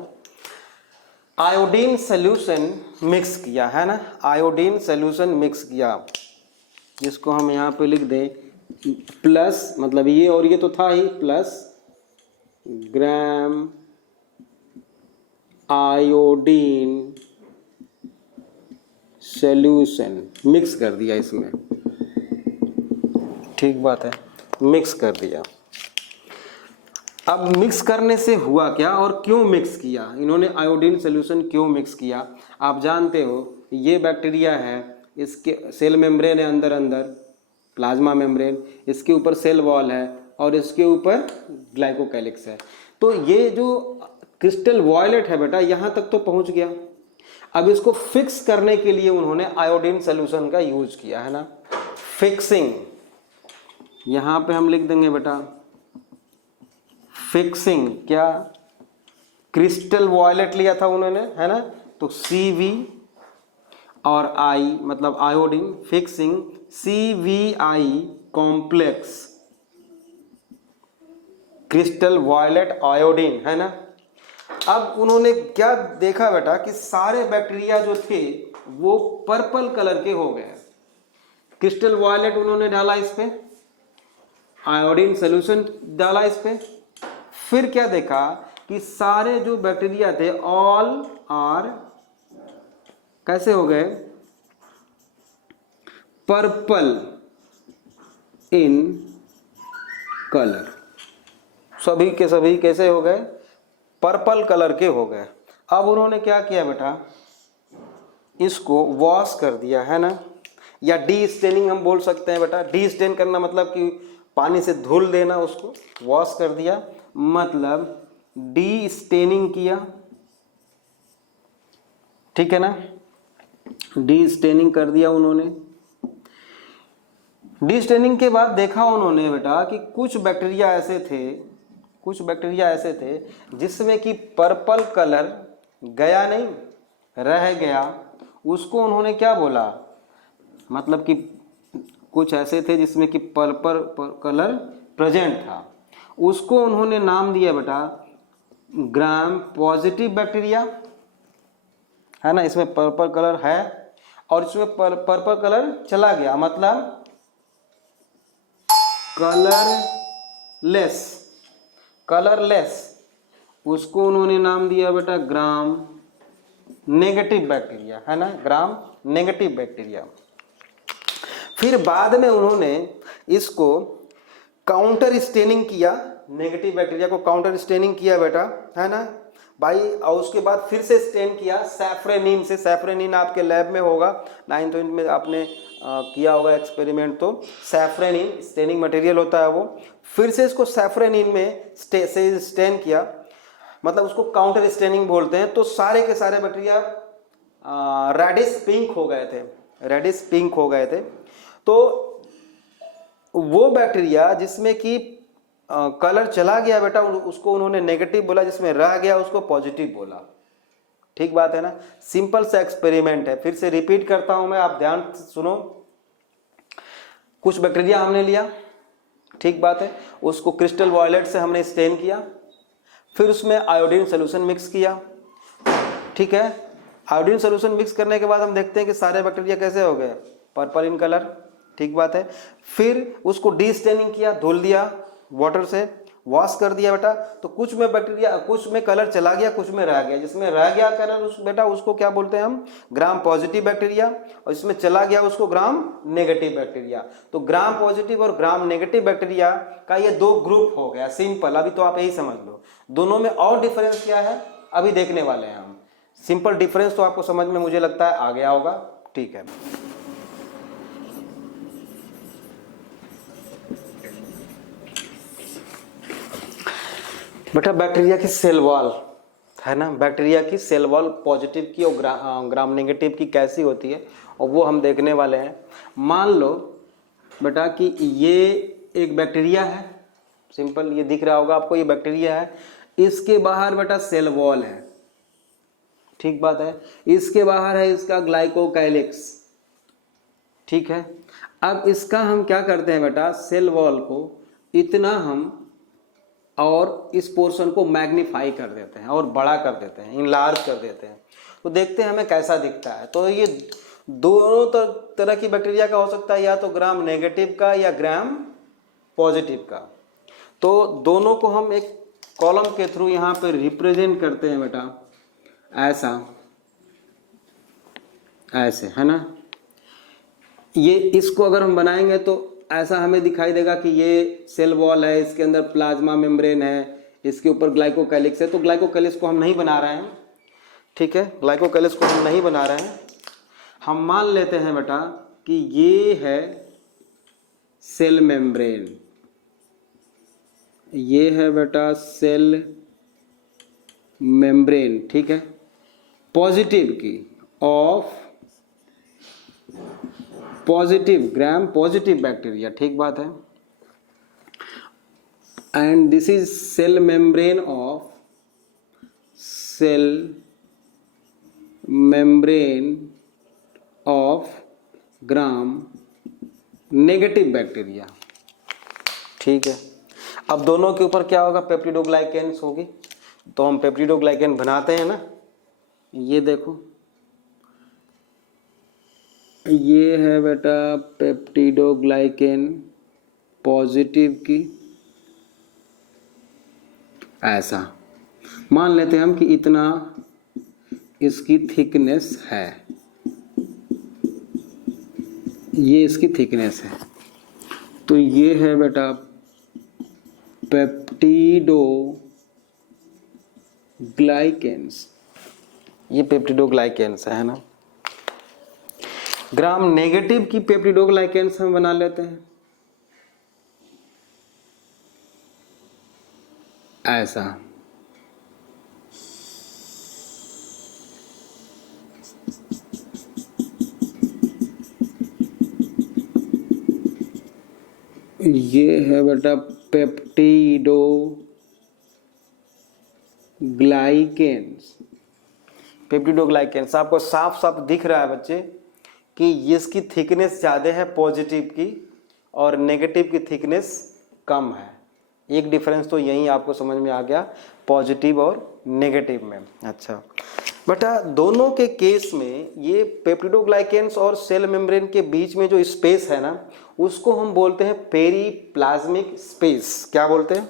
आयोडीन सोल्यूशन मिक्स किया, है ना, आयोडीन सोल्यूशन मिक्स किया, जिसको हम यहाँ पे लिख दें प्लस, मतलब ये और ये तो था ही, प्लस ग्राम आयोडीन सोल्यूशन मिक्स कर दिया इसमें, ठीक बात है, मिक्स कर दिया। अब मिक्स करने से हुआ क्या और क्यों मिक्स किया इन्होंने, आयोडीन सोल्यूशन क्यों मिक्स किया। आप जानते हो ये बैक्टीरिया है, इसके सेल मेम्ब्रेन है अंदर अंदर, प्लाज्मा मेम्ब्रेन, इसके ऊपर सेल वॉल है और इसके ऊपर ग्लाइकोकैलिक्स है। तो ये जो क्रिस्टल वायलेट है बेटा यहाँ तक तो पहुँच गया। अब इसको फिक्स करने के लिए उन्होंने आयोडीन सोल्यूशन का यूज किया, है ना, फिक्सिंग, यहाँ पे हम लिख देंगे बेटा फिक्सिंग, क्या, क्रिस्टल वायलेट लिया था उन्होंने, है ना, तो CV और I मतलब iodine, fixing CVI complex crystal violet iodine, है ना। अब उन्होंने क्या देखा बेटा कि सारे बैक्टीरिया जो थे वो पर्पल कलर के हो गए। क्रिस्टल वायलेट उन्होंने डाला इस पे, आयोडीन सोल्यूशन डाला इस पे, फिर क्या देखा कि सारे जो बैक्टीरिया थे ऑल आर कैसे हो गए, पर्पल इन कलर, सभी के सभी कैसे हो गए, पर्पल कलर के हो गए। अब उन्होंने क्या किया बेटा, इसको वॉश कर दिया, है ना, या डी स्टेनिंग हम बोल सकते हैं बेटा। डी स्टेन करना मतलब कि पानी से धुल देना, उसको वॉश कर दिया मतलब डी स्टेनिंग किया, ठीक है ना, डी स्टेनिंग कर दिया उन्होंने। डी स्टेनिंग के बाद देखा उन्होंने बेटा कि कुछ बैक्टीरिया ऐसे थे जिसमें कि पर्पल कलर गया नहीं, रह गया, उसको उन्होंने क्या बोला, मतलब कि कुछ ऐसे थे जिसमें कि पर्पल कलर प्रेजेंट था, उसको उन्होंने नाम दिया बेटा ग्राम पॉजिटिव बैक्टीरिया, है ना, इसमें पर्पल कलर है और इसमें पर्पल कलर चला गया, मतलब कलरलेस, उसको उन्होंने नाम दिया बेटा ग्राम नेगेटिव बैक्टीरिया, है ना, ग्राम नेगेटिव बैक्टीरिया। फिर बाद में उन्होंने इसको काउंटर स्टेनिंग किया, नेगेटिव बैक्टीरिया को काउंटर स्टेनिंग किया बेटा, है ना भाई, और उसके बाद फिर से स्टेन किया सैफ्रेनिन से। सैफ्रेनिन आपके लैब में होगा, 9th में आपने किया होगा एक्सपेरिमेंट, तो सैफ्रेनिन स्टेनिंग मटेरियल होता है वो। फिर से इसको सैफ्रेनिन में से स्टेन किया, मतलब उसको काउंटर स्टेनिंग बोलते हैं। तो सारे के सारे बैक्टीरिया रेडिश पिंक हो गए थे, रेडिश पिंक हो गए थे। तो वो बैक्टीरिया जिसमें कि कलर चला गया बेटा, उसको उन्होंने नेगेटिव बोला, जिसमें रह गया उसको पॉजिटिव बोला। ठीक बात है ना, सिंपल सा एक्सपेरिमेंट है। फिर से रिपीट करता हूं मैं, आप ध्यान से सुनो। कुछ बैक्टीरिया हमने लिया, ठीक बात है, उसको क्रिस्टल वॉयलेट से हमने स्टेन किया, फिर उसमें आयोडीन सोल्यूशन मिक्स किया। ठीक है, आयोडीन सोल्यूशन मिक्स करने के बाद हम देखते हैं कि सारे बैक्टीरिया कैसे हो गए, पर्पल इन कलर। ठीक बात है, फिर उसको डी स्टेनिंग किया, धुल दिया वाटर से, वॉश कर दिया बेटा। तो कुछ में बैक्टीरिया, कुछ में कलर चला गया, कुछ में रह गया। जिसमें रह गया कलर बेटा उसको क्या बोलते हैं हम, ग्राम पॉजिटिव बैक्टीरिया, और जिसमें चला गया उसको ग्राम नेगेटिव बैक्टीरिया। तो ग्राम पॉजिटिव और ग्राम नेगेटिव बैक्टीरिया का ये दो ग्रुप हो गया, सिंपल। अभी तो आप यही समझ लो, दोनों में और डिफरेंस क्या है अभी देखने वाले हैं हम। सिंपल डिफरेंस तो आपको समझ में मुझे लगता है आ गया होगा। ठीक है, बेटा बैक्टीरिया की सेल वॉल है ना, बैक्टीरिया की सेल वॉल पॉजिटिव की और ग्राम नेगेटिव की कैसी होती है, और वो हम देखने वाले हैं। मान लो बेटा कि ये एक बैक्टीरिया है, सिंपल, ये दिख रहा होगा आपको, ये बैक्टीरिया है, इसके बाहर बेटा सेल वॉल है। ठीक बात है, इसके बाहर है इसका ग्लाइकोकाइलिक्स। ठीक है, अब इसका हम क्या करते हैं बेटा, सेल वॉल को इतना हम और इस पोर्शन को मैग्नीफाई कर देते हैं और बड़ा कर देते हैं, इनलार्ज कर देते हैं। तो देखते हैं हमें कैसा दिखता है। तो ये दोनों तरह की बैक्टीरिया का हो सकता है, या तो ग्राम नेगेटिव का या ग्राम पॉजिटिव का। तो दोनों को हम एक कॉलम के थ्रू यहाँ पे रिप्रेजेंट करते हैं बेटा, ऐसा, ऐसे, है ना। ये इसको अगर हम बनाएंगे तो ऐसा हमें दिखाई देगा कि ये सेल वॉल है, इसके अंदर प्लाज्मा मेम्ब्रेन है, इसके ऊपर ग्लाइकोकाइलिक्स है। तो ग्लाइकोकाइलिक्स को हम नहीं बना रहे हैं, ठीक है, ग्लाइकोकाइलिक्स को हम नहीं बना रहे हैं। हम मान लेते हैं बेटा कि ये है सेल मेम्ब्रेन, ये है बेटा सेल मेम्ब्रेन, ठीक है, पॉजिटिव की, of positive gram positive bacteria. ठीक बात है, and this is cell membrane of gram negative bacteria. ठीक है, अब दोनों के ऊपर क्या होगा, पेप्टिडोग्लाइकेन्स होगी। तो हम पेप्टिडोग्लाइकेन बनाते हैं ना, ये देखो, ये है बेटा पेप्टिडोग्लाइकेन पॉजिटिव की, ऐसा मान लेते हैं हम कि इतना इसकी थिकनेस है, ये इसकी थिकनेस है। तो ये है बेटा पेप्टिडोग्लाइकेन्स, ये पेप्टिडोग्लाइकेन्स है ना। ग्राम नेगेटिव की पेप्टिडोग्लाइकेन्स हम बना लेते हैं, ऐसा। ये है बेटा पेप्टिडोग्लाइकेन्स, पेप्टिडोग्लाइकेन्स आपको साफ साफ दिख रहा है बच्चे कि इसकी थिकनेस ज़्यादा है पॉजिटिव की, और नेगेटिव की थिकनेस कम है। एक डिफरेंस तो यही आपको समझ में आ गया, पॉजिटिव और नेगेटिव में। अच्छा बेटा, दोनों के केस में ये पेप्टिडोग्लाइकेन्स और सेल मेम्ब्रेन के बीच में जो स्पेस है ना, उसको हम बोलते हैं पेरीप्लाज्मिक स्पेस। क्या बोलते हैं,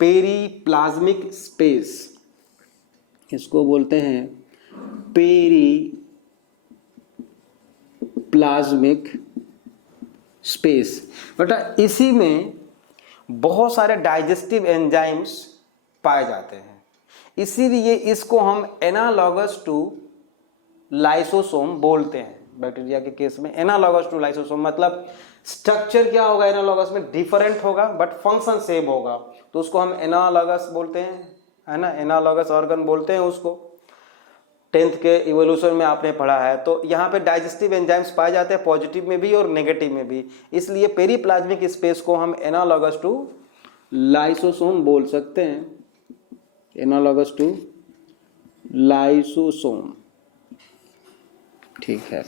पेरीप्लाज्मिक स्पेस, इसको बोलते हैं पेरीप्लाज्मिक स्पेस। बेटा इसी में बहुत सारे डाइजेस्टिव एंजाइम्स पाए जाते हैं, इसीलिए इसको हम एनालॉगस टू लाइसोसोम बोलते हैं। बैक्टीरिया के केस में एनालॉगस टू लाइसोसोम मतलब स्ट्रक्चर क्या होगा, एनालॉगस में डिफरेंट होगा बट फंक्शन सेम होगा, तो उसको हम एनालॉगस बोलते हैं, है ना, एनालॉगस ऑर्गन बोलते हैं उसको, 10th के इवोल्यूशन में आपने पढ़ा है। तो यहाँ पे डाइजेस्टिव एंजाइम्स पाए जाते हैं पॉजिटिव में भी और नेगेटिव में भी, इसलिए पेरीप्लाज्मिक स्पेस को हम एनालॉगस टू लाइसोसोम बोल सकते हैं, एनालॉगस टू लाइसोसोम, ठीक है।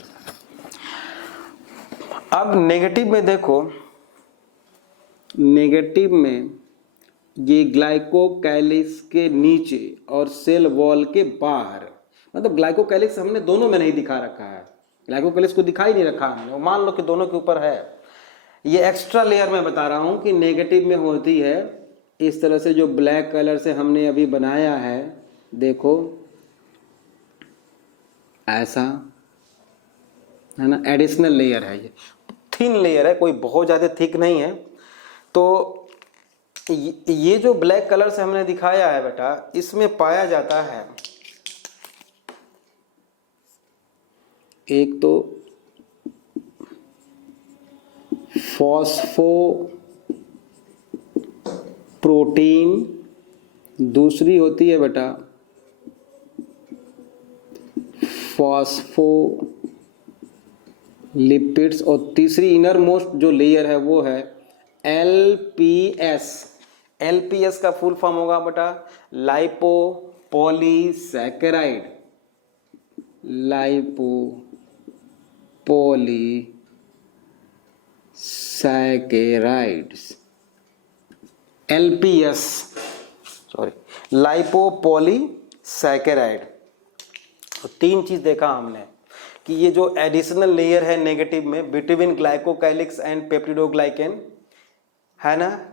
अब नेगेटिव में देखो, नेगेटिव में ये ग्लाइकोकैलिक्स के नीचे और सेल वॉल के बाहर, मतलब ग्लाइकोकैलिक्स हमने दोनों में नहीं दिखा रखा है, ग्लाइकोकैलिक्स को दिखा ही नहीं रखा हमने, मान लो कि दोनों के ऊपर है। ये एक्स्ट्रा लेयर में बता रहा हूं कि नेगेटिव में होती है इस तरह से, जो ब्लैक कलर से हमने अभी बनाया है, देखो ऐसा, है ना, एडिशनल लेयर है, ये थिन लेयर है, कोई बहुत ज़्यादा थिक नहीं है। तो ये जो ब्लैक कलर से हमने दिखाया है बेटा, इसमें पाया जाता है एक तो फॉस्फोप्रोटीन, दूसरी होती है बेटा फॉस्फोलिपिड्स, और तीसरी इनर मोस्ट जो लेयर है वो है LPS। LPS का फुल फॉर्म होगा बेटा लाइपोपॉलीसैकेराइड, लाइपोपॉलीसैकेराइड्स, LPS, सॉरी, लाइपोपॉलीसैकेराइड। तो 3 चीज देखा हमने कि ये जो एडिशनल लेयर है नेगेटिव में बिटवीन ग्लाइकोकैलिक्स एंड पेप्टिडोग्लाइकेन, है ना,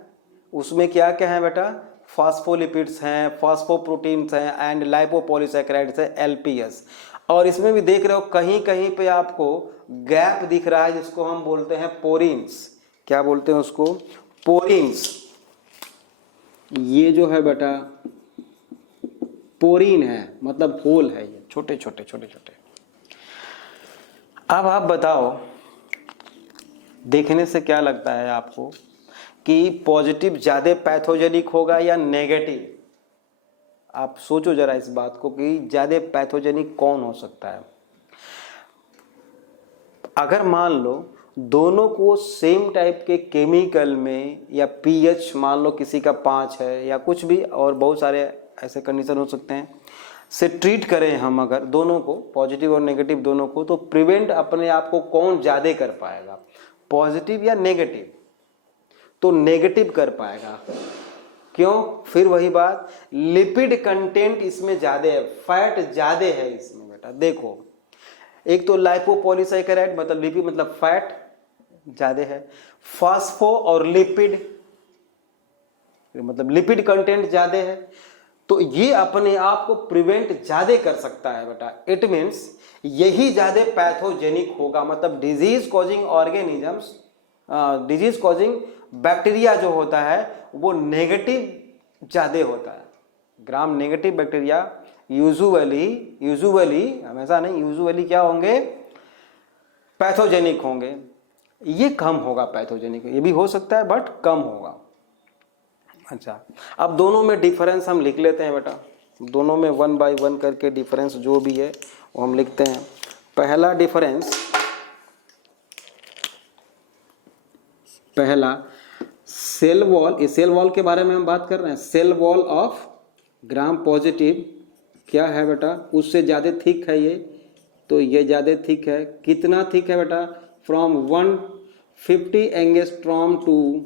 उसमें क्या क्या है बेटा, फॉस्फोलिपिड्स हैं, फॉस्फोप्रोटीन्स हैं एंड लाइपोपॉलीसैकेराइड्स है, LPS। और इसमें भी देख रहे हो कहीं कहीं पे आपको गैप दिख रहा है, जिसको हम बोलते हैं पोरिन्स। क्या बोलते हैं उसको, पोरिन्स। ये जो है बेटा पोरिन है, मतलब होल है, ये छोटे छोटे छोटे छोटे। अब आप बताओ, देखने से क्या लगता है आपको कि पॉजिटिव ज्यादा पैथोजेनिक होगा या नेगेटिव? आप सोचो जरा इस बात को कि ज्यादा पैथोजेनिक कौन हो सकता है। अगर मान लो दोनों को सेम टाइप के केमिकल में, या pH मान लो किसी का 5 है या कुछ भी, और बहुत सारे ऐसे कंडीशन हो सकते हैं, से ट्रीट करें हम अगर दोनों को, पॉजिटिव और नेगेटिव दोनों को, तो प्रिवेंट अपने आप को कौन ज्यादा कर पाएगा, पॉजिटिव या नेगेटिव? तो नेगेटिव कर पाएगा। क्यों? फिर वही बात, लिपिड कंटेंट इसमें ज्यादा है, फैट ज्यादा है इसमें बेटा। देखो, एक तो लाइपोपॉलीसैकेराइड मतलब लिपिड मतलब फैट ज्यादा है, फास्फो और लिपिड मतलब लिपिड कंटेंट ज्यादा है, तो ये अपने आप को प्रिवेंट ज्यादा कर सकता है बेटा। इट मीन्स यही ज्यादा पैथोजेनिक होगा, मतलब disease causing organisms, disease causing bacteria जो होता है वो नेगेटिव ज्यादा होता है। ग्राम नेगेटिव बैक्टीरिया यूजुअली हमेशा नहीं, यूजुअली क्या होंगे, पैथोजेनिक होंगे। ये कम होगा पैथोजेनिक, ये भी हो सकता है बट कम होगा। अच्छा, अब दोनों में डिफरेंस हम लिख लेते हैं बेटा, दोनों में 1 बाय 1 करके डिफरेंस जो भी है वो हम लिखते हैं। पहला डिफरेंस, पहला सेल वॉल, इस सेल वॉल के बारे में हम बात कर रहे हैं। Cell wall of gram positive क्या है बेटा, उससे ज़्यादा थिक है ये, तो ये ज़्यादा थिक है। कितना थिक है बेटा, from 150 angstrom to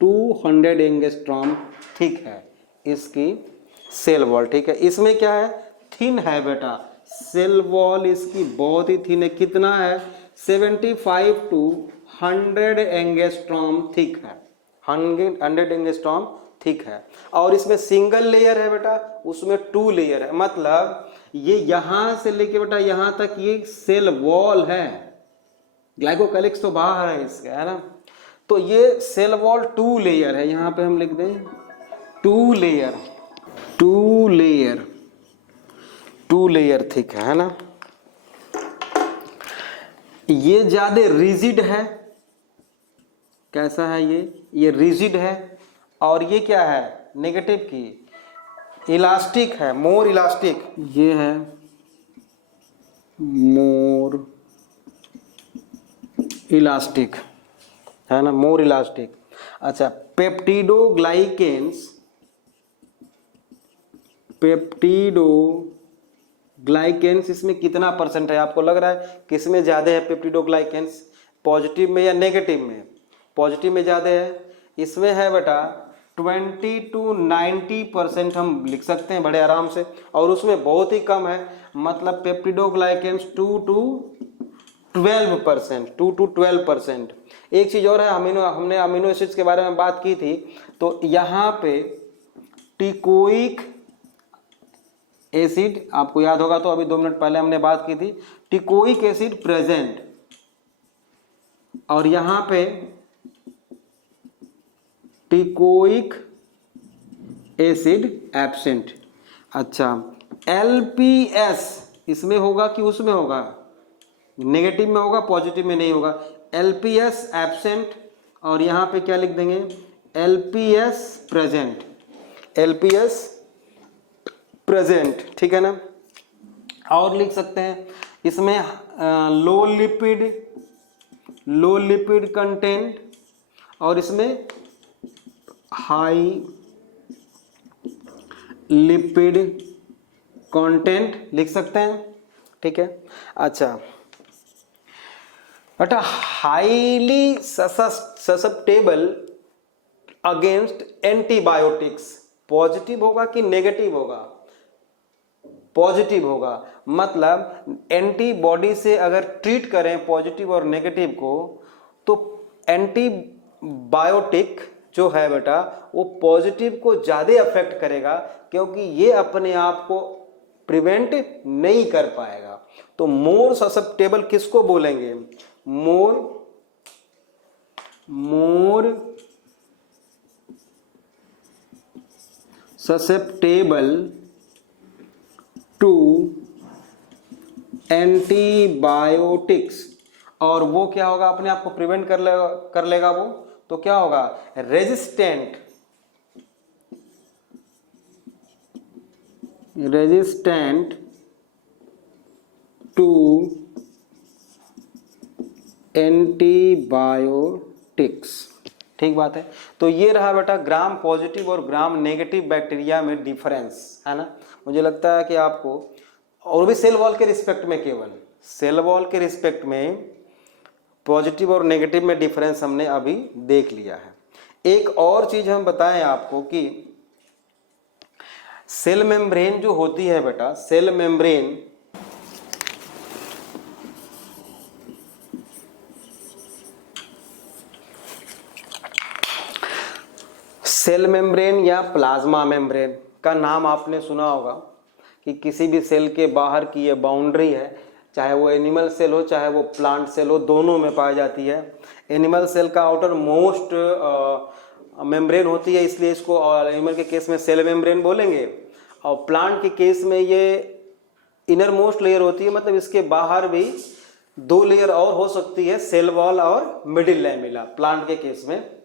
200 angstrom thick है इसकी सेल वॉल, ठीक है। इसमें क्या है, थिन है बेटा, सेल वॉल इसकी बहुत ही थिन है। कितना है, 75 टू 100 एंगस्ट्रॉम थिक है, 100 एंगस्ट्रॉम थिक है। और इसमें सिंगल लेयर है बेटा, उसमें 2 लेयर है, मतलब ये यहां से लेके बेटा यहां तक ये सेल वॉल है, ग्लाइकोकैलिक्स तो बाहर है इसका, है ना। तो ये सेल वॉल 2 लेयर है, यहां पे हम लिख दें 2 लेयर, 2 लेयर, 2 लेयर थिक है ना। ये ज्यादा रिजिड है, कैसा है ये रिजिड है। और ये क्या है, नेगेटिव की इलास्टिक है, मोर इलास्टिक। ये है मोर इलास्टिक, है ना, मोर इलास्टिक। अच्छा, पेप्टिडोग्लाइकेंस इसमें कितना परसेंट है? आपको लग रहा है किसमें ज़्यादा है पेप्टिडोग्लाइकेंस, पॉजिटिव में या नेगेटिव में? पॉजिटिव में ज़्यादा है। इसमें है बेटा 20 to 90% हम लिख सकते हैं बड़े आराम से, और उसमें बहुत ही कम है, मतलब पेप्टिडोग्लाइकेंस 2 to 12%। एक चीज़ और है, हमने अमीनो एसिड्स के बारे में बात की थी, तो यहाँ पे टिकोइक एसिड, आपको याद होगा तो अभी 2 मिनट पहले हमने बात की थी, टिकोइक एसिड प्रेजेंट, और यहाँ पे टिकोइक एसिड एब्सेंट। अच्छा, एलपीएस इसमें होगा कि उसमें होगा? नेगेटिव में होगा, पॉजिटिव में नहीं होगा। एलपीएस एब्सेंट, और यहाँ पे क्या लिख देंगे? एलपीएस प्रेजेंट, एलपीएस प्रेजेंट, ठीक है ना। और लिख सकते हैं इसमें लो लिपिड कंटेंट, और इसमें हाई लिपिड कंटेंट लिख सकते हैं, ठीक है। अच्छा बेटा, highly susceptible against antibiotics, positive होगा कि नेगेटिव होगा? पॉजिटिव होगा, मतलब एंटीबॉडी से अगर ट्रीट करें पॉजिटिव और नेगेटिव को, तो एंटीबायोटिक जो है बेटा वो पॉजिटिव को ज़्यादा अफेक्ट करेगा, क्योंकि ये अपने आप को प्रिवेंट नहीं कर पाएगा। तो मोर ससेप्टेबल किसको बोलेंगे? मोर ससेप्टेबल टू एंटीबायोटिक्स, और वो क्या होगा? अपने आप को प्रिवेंट कर लेगा वो, तो क्या होगा? रेजिस्टेंट टू एंटीबायोटिक्स, ठीक बात है। तो ये रहा बेटा ग्राम पॉजिटिव और ग्राम नेगेटिव बैक्टीरिया में डिफरेंस, है ना। मुझे लगता है कि आपको, और भी सेल वॉल के रिस्पेक्ट में, केवल सेल वॉल के रिस्पेक्ट में पॉजिटिव और नेगेटिव में डिफरेंस हमने अभी देख लिया है। एक और चीज हम बताएं आपको कि सेल मेम्ब्रेन जो होती है बेटा, सेल मेम्ब्रेन या प्लाज्मा मेम्ब्रेन का नाम आपने सुना होगा कि किसी भी सेल के बाहर की ये बाउंड्री है, चाहे वो एनिमल सेल हो चाहे वो प्लांट सेल हो, दोनों में पाई जाती है। एनिमल सेल का आउटर मोस्ट मेम्ब्रेन होती है, इसलिए इसको एनिमल के केस में सेल मेम्ब्रेन बोलेंगे, और प्लांट के केस में ये इनर मोस्ट लेयर होती है, मतलब इसके बाहर भी 2 लेयर और हो सकती है, सेल वॉल और मिडिल लैमेला, प्लांट के केस में।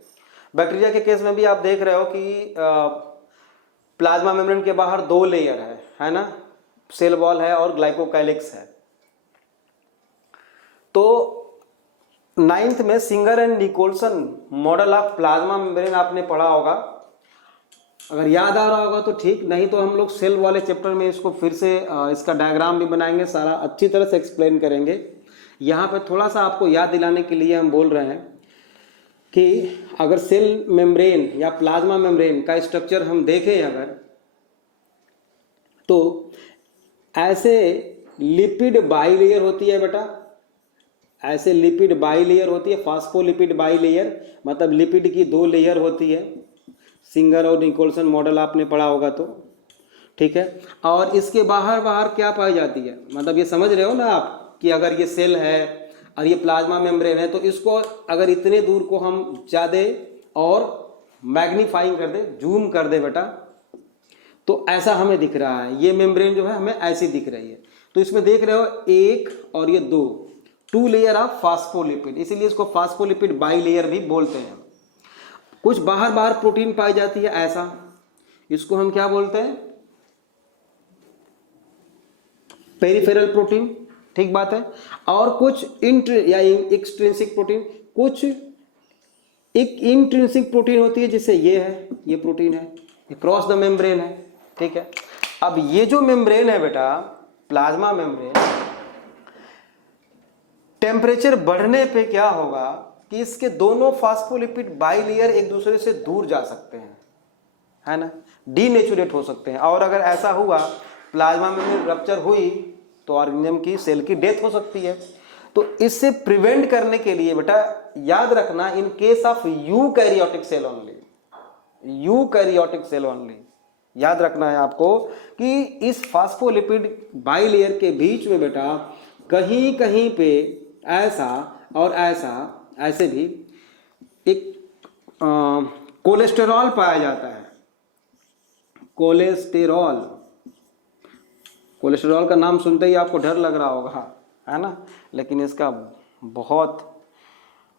बैक्टीरिया के केस में भी आप देख रहे हो कि प्लाज्मा मेम्ब्रेन के बाहर 2 लेयर है ना, सेल वॉल है और ग्लाइकोकाइलिक्स है। तो 9th में Singer and Nicolson model of plasma membrane आपने पढ़ा होगा, अगर याद आ रहा होगा तो ठीक, नहीं तो हम लोग सेल वाले चैप्टर में इसको फिर से इसका डायग्राम भी बनाएंगे, सारा अच्छी तरह से एक्सप्लेन करेंगे। यहाँ पे थोड़ा सा आपको याद दिलाने के लिए हम बोल रहे हैं कि अगर सेल मेम्ब्रेन या प्लाज्मा मेम्ब्रेन का स्ट्रक्चर हम देखें अगर, तो ऐसे लिपिड बाइलेयर होती है बेटा, ऐसे लिपिड बाइलेयर होती है, फास्फोलिपिड बाइलेयर, मतलब लिपिड की 2 लेयर होती है। सिंगर और निकोलसन मॉडल आपने पढ़ा होगा तो, ठीक है। और इसके बाहर क्या पाई जाती है, मतलब ये समझ रहे हो ना आप कि अगर ये सेल है और ये प्लाज्मा मेम्ब्रेन है, तो इसको अगर इतने दूर को हम ज़्यादा और मैग्नीफाइंग कर दे, जूम कर दे बेटा, तो ऐसा हमें दिख रहा है, ये मेम्ब्रेन जो है हमें ऐसी दिख रही है। तो इसमें देख रहे हो 1 और ये 2 लेयर ऑफ फास्फोलिपिड, इसीलिए इसको फास्फोलिपिड बाइलेयर भी बोलते हैं। कुछ बाहर प्रोटीन पाई जाती है ऐसा, इसको हम क्या बोलते हैं? पेरिफेरल प्रोटीन, ठीक बात है, और कुछ या एक्सट्रिंसिक प्रोटीन, कुछ एक इंट्रिंसिक प्रोटीन होती है, जिससे ये है, ये प्रोटीन है, ये क्रॉस द मेम्ब्रेन है, ठीक है। अब ये जो मेम्ब्रेन है बेटा, प्लाज्मा मेम्ब्रेन, टेम्परेचर बढ़ने पे क्या होगा कि इसके दोनों फास्फोलिपिड बाइलेयर एक दूसरे से दूर जा सकते हैं, है ना, डीनेचुरेट हो सकते हैं, और अगर ऐसा हुआ, प्लाज्मा मेम्ब्रेन रप्चर हुई, तो ऑर्गेनिज्म की सेल की डेथ हो सकती है। तो इससे प्रिवेंट करने के लिए बेटा याद रखना, in case of eukaryotic cell only, eukaryotic cell only, याद रखना है आपको कि इस फास्फोलिपिड बाइलेयर के बीच में बेटा कहीं कहीं पे ऐसा और ऐसा, ऐसे भी एक कोलेस्टेरॉल पाया जाता है। कोलेस्टेरॉल, कोलेस्टेरॉल का नाम सुनते ही आपको डर लग रहा होगा, है ना, लेकिन इसका बहुत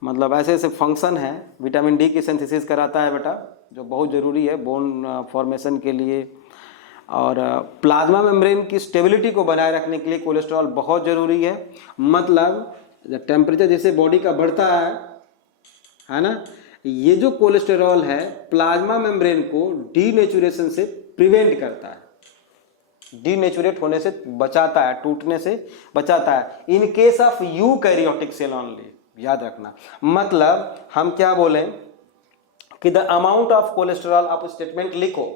मतलब ऐसे ऐसे फंक्शन है। विटामिन डी की सिंथेसिस कराता है बेटा, जो बहुत ज़रूरी है बोन फॉर्मेशन के लिए, और प्लाज्मा मेम्ब्रेन की स्टेबिलिटी को बनाए रखने के लिए कोलेस्ट्रॉल बहुत ज़रूरी है। मतलब टेम्परेचर जैसे बॉडी का बढ़ता है ना, ये जो कोलेस्टेरॉल है प्लाज्मा मेम्ब्रेन को डीनेचुरेशन से प्रिवेंट करता है, डीनेचुरेट होने से बचाता है, टूटने से बचाता है, in case of eukaryotic cell only, याद रखना। मतलब हम क्या बोलें कि द अमाउंट ऑफ कोलेस्टेरॉल, आप स्टेटमेंट लिखो,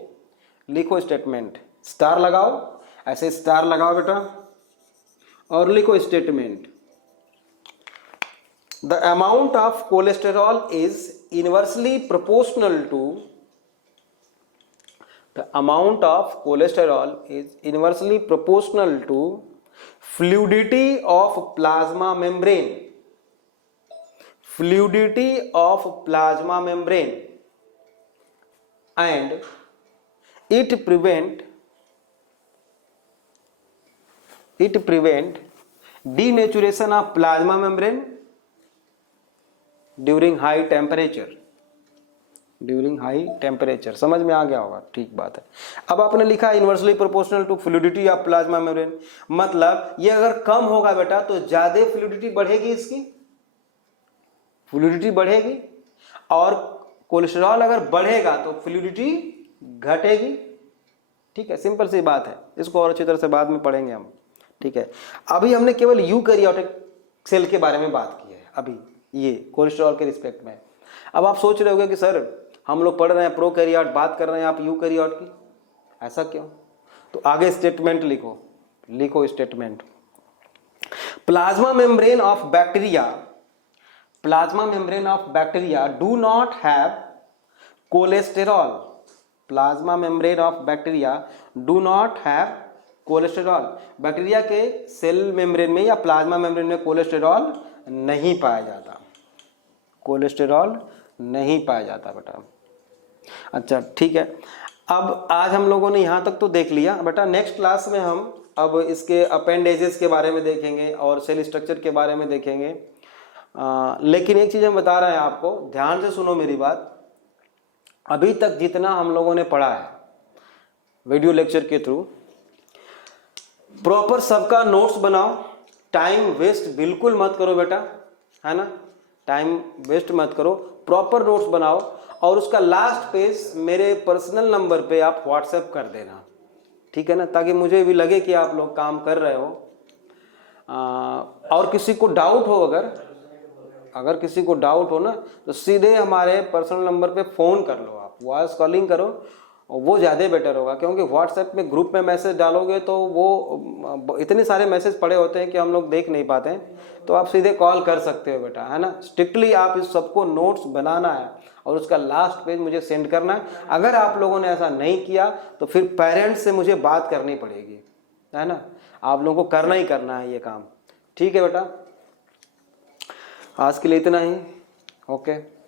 लिखो स्टेटमेंट, स्टार लगाओ, ऐसे स्टार लगाओ बेटा और लिखो statement, the amount of cholesterol is inversely proportional to, the amount of cholesterol is inversely proportional to fluidity of plasma membrane, fluidity of plasma membrane, and it prevent denaturation of plasma membrane during high temperature, during high temperature. समझ में आ गया होगा, ठीक बात है। अब आपने लिखा inversely proportional to fluidity of plasma membrane, मतलब ये अगर कम होगा बेटा तो ज्यादा फ्लूइडिटी बढ़ेगी, इसकी फ्लूइडिटी बढ़ेगी, और कोलेस्ट्रॉल अगर बढ़ेगा तो फ्लूइडिटी घटेगी, ठीक है, सिंपल सी बात है। इसको और अच्छी तरह से बाद में पढ़ेंगे हम, ठीक है। अभी हमने केवल यूकैरियोटिक सेल के बारे में बात की है, अभी ये कोलेस्ट्रॉल के रिस्पेक्ट में। अब आप सोच रहे होंगे कि सर हम लोग पढ़ रहे हैं प्रोकैरियोट, बात कर रहे हैं आप यूकैरियोट की, ऐसा क्यों? तो आगे स्टेटमेंट लिखो, लिखो statement, plasma membrane of bacteria, plasma membrane of bacteria do not have cholesterol, plasma membrane of bacteria do not have cholesterol, bacteria के सेल मेम्ब्रेन में या प्लाज्मा मेम्ब्रेन में कोलेस्टेरॉल नहीं पाया जाता, कोलेस्टेरॉल नहीं पाया जाता बेटा। अच्छा ठीक है, अब आज हम लोगों ने यहाँ तक तो देख लिया बेटा। नेक्स्ट क्लास में हम अब इसके अपेंडेजेस के बारे में देखेंगे और सेल स्ट्रक्चर के बारे में देखेंगे। लेकिन एक चीज़ हम बता रहे हैं आपको, ध्यान से सुनो मेरी बात। अभी तक जितना हम लोगों ने पढ़ा है वीडियो लेक्चर के थ्रू, प्रॉपर सबका नोट्स बनाओ, टाइम वेस्ट बिल्कुल मत करो बेटा, है ना, टाइम वेस्ट मत करो, प्रॉपर नोट्स बनाओ और उसका लास्ट पेज मेरे पर्सनल नंबर पे आप व्हाट्सएप कर देना, ठीक है ना, ताकि मुझे भी लगे कि आप लोग काम कर रहे हो। और किसी को डाउट हो, अगर किसी को डाउट हो ना तो सीधे हमारे पर्सनल नंबर पे फ़ोन कर लो, आप वॉइस कॉलिंग करो, वो ज़्यादा बेटर होगा, क्योंकि व्हाट्सएप में ग्रुप में मैसेज डालोगे तो वो इतने सारे मैसेज पड़े होते हैं कि हम लोग देख नहीं पाते हैं। तो आप सीधे कॉल कर सकते हो बेटा, है ना। स्ट्रिक्टली आप इस सबको नोट्स बनाना है और उसका लास्ट पेज मुझे सेंड करना है। अगर आप लोगों ने ऐसा नहीं किया तो फिर पेरेंट्स से मुझे बात करनी पड़ेगी, है ना। आप लोगों को करना ही करना है ये काम, ठीक है बेटा। आज के लिए इतना ही, ओके।